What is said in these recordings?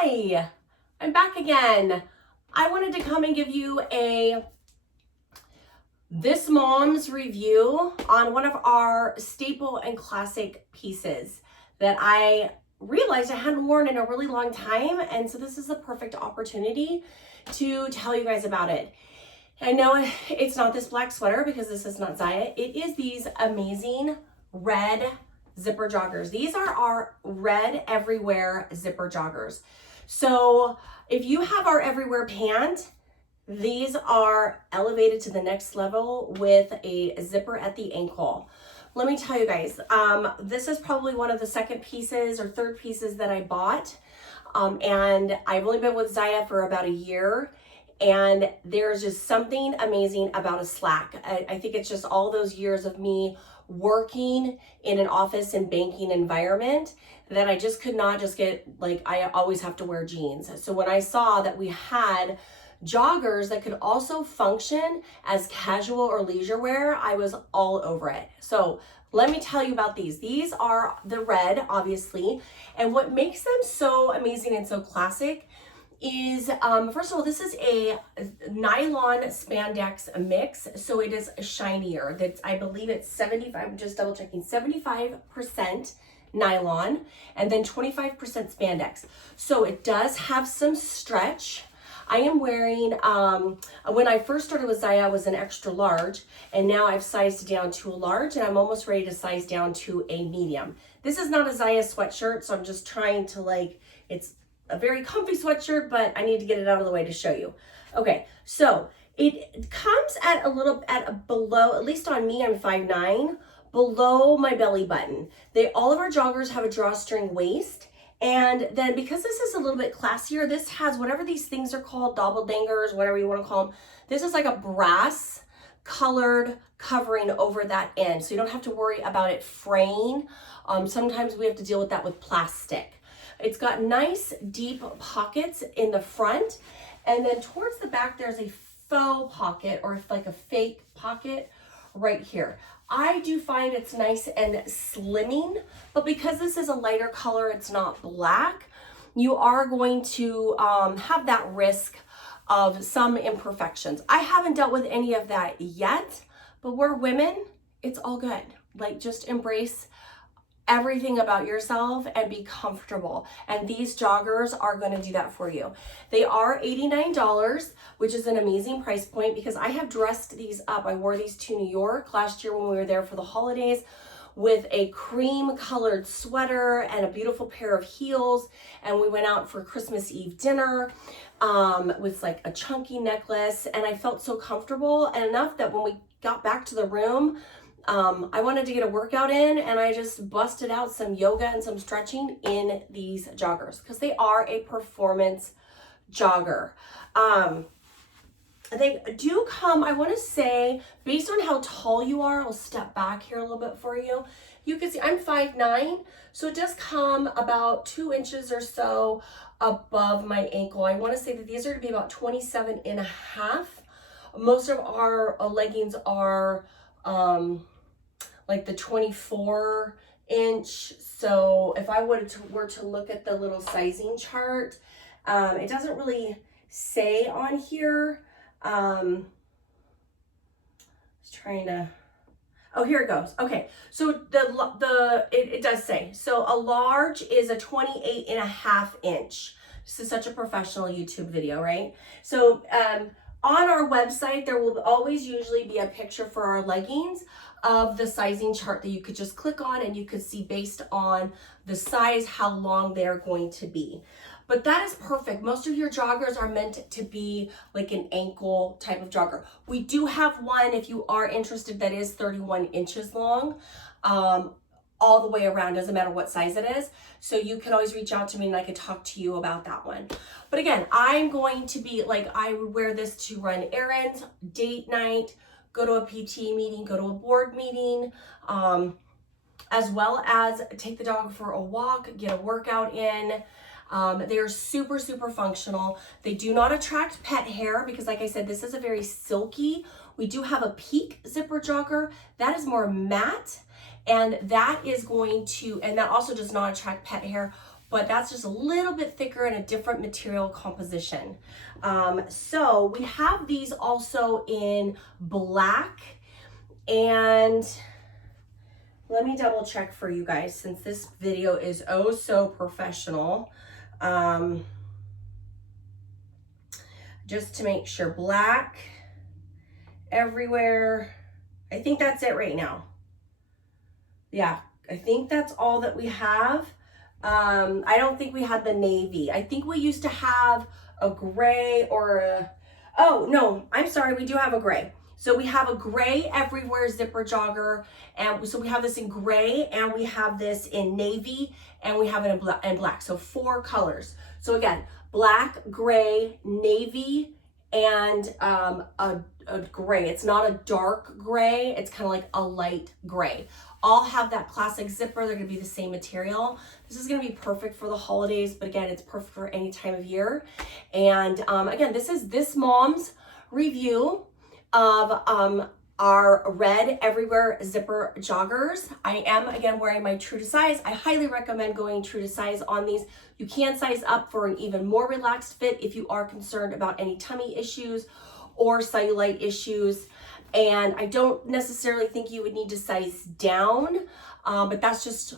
Hi, I'm back again. I wanted to come and give you a This Mom's review on one of our staple and classic pieces that I realized I hadn't worn in a really long time, and so this is the perfect opportunity to tell you guys about it. I know it's not this black sweater because this is not Zaya. It is these amazing red zipper joggers. These are our red Everywhere Zipper Joggers. So if you have our Everywhere pant, these are elevated to the next level with a zipper at the ankle. Let me tell you guys, this is probably one of the second pieces or third pieces that I bought. And I've only been with Zaya for about a year. And there's just something amazing about a slack. I think it's just all those years of me working in an office and banking environment that I just could not just get, like, I always have to wear jeans. So when I saw that we had joggers that could also function as casual or leisure wear, I was all over it. So let me tell you about these. These are the red, obviously. And what makes them so amazing and so classic is, first of all, this is a nylon spandex mix, so it is shinier. That's, I believe it's 75, I'm just double checking, 75% nylon and then 25% spandex. So it does have some stretch. I am wearing, when I first started with Zaya, I was an extra large, and now I've sized down to a large, and I'm almost ready to size down to a medium. This is not a Zaya sweatshirt, so I'm just trying to, like, it's a very comfy sweatshirt, but I need to get it out of the way to show you. Okay, so it comes at below, at least on me, I'm 5'9", below my belly button. All of our joggers have a drawstring waist. And then because this is a little bit classier, this has whatever these things are called, doppelgangers, whatever you want to call them. This is like a brass colored covering over that end. So you don't have to worry about it fraying. Sometimes we have to deal with that with plastic. It's got nice deep pockets in the front. And then towards the back, there's a faux pocket or like a fake pocket right here. I do find it's nice and slimming, but because this is a lighter color, it's not black, you are going to have that risk of some imperfections. I haven't dealt with any of that yet, but we're women, it's all good. Like, just embrace everything about yourself and be comfortable. And these joggers are going to do that for you. They are $89, which is an amazing price point because I have dressed these up. I wore these to New York last year when we were there for the holidays with a cream colored sweater and a beautiful pair of heels. And we went out for Christmas Eve dinner with like a chunky necklace. And I felt so comfortable and enough that when we got back to the room, I wanted to get a workout in, and I just busted out some yoga and some stretching in these joggers because they are a performance jogger. They do come, I want to say, based on how tall you are, I'll step back here a little bit for you. You can see I'm 5'9", so it does come about 2 inches or so above my ankle. I want to say that these are to be about 27 and a half. Most of our leggings are like the 24 inch. So if I were to look at the little sizing chart, it doesn't really say on here. I was trying to, oh, here it goes. Okay, so it does say, so a large is a 28 and a half inch. This is such a professional YouTube video, right? So on our website, there will always usually be a picture for our leggings of the sizing chart that you could just click on, and you could see based on the size how long they're going to be. But that is perfect. Most of your joggers are meant to be like an ankle type of jogger. We do have one, if you are interested, that is 31 inches long. All the way around, doesn't matter what size it is. So you can always reach out to me and I can talk to you about that one. But again, I'm going to be like, I would wear this to run errands, date night, go to a PT meeting, go to a board meeting, as well as take the dog for a walk, get a workout in. They are super, super functional. They do not attract pet hair because, like I said, this is a very silky. We do have a peak zipper jogger that is more matte. And that is going to, and that also does not attract pet hair. but that's just a little bit thicker and a different material composition. So we have these also in black, and let me double check for you guys since this video is oh so professional. Just to make sure, black, everywhere. I think that's it right now. Yeah, I think that's all that we have. I don't think we had the navy. I think we used to have a gray or a, oh no, I'm sorry, we do have a gray. So we have a gray Everywhere Zipper Jogger, and so we have this in gray, and we have this in navy, and we have it in black. So 4 colors. So again, black, gray, navy, and a gray. It's not a dark gray, it's kind of like a light gray. All have that classic zipper. They're gonna be the same material. This is gonna be perfect for the holidays, but again, it's perfect for any time of year. And again, this is this mom's review of our red Everywhere Zipper Joggers. I am again wearing my true to size. I highly recommend going true to size on these. You can size up for an even more relaxed fit if you are concerned about any tummy issues or cellulite issues. And I don't necessarily think you would need to size down, but this is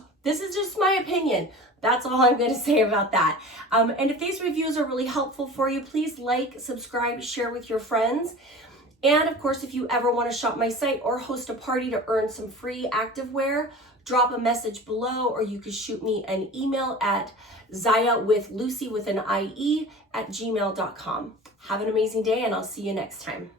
just my opinion. That's all I'm going to say about that. And if these reviews are really helpful for you, please like, subscribe, share with your friends. And of course, if you ever want to shop my site or host a party to earn some free activewear, drop a message below, or you can shoot me an email at zayawithlucy@gmail.com. Have an amazing day, and I'll see you next time.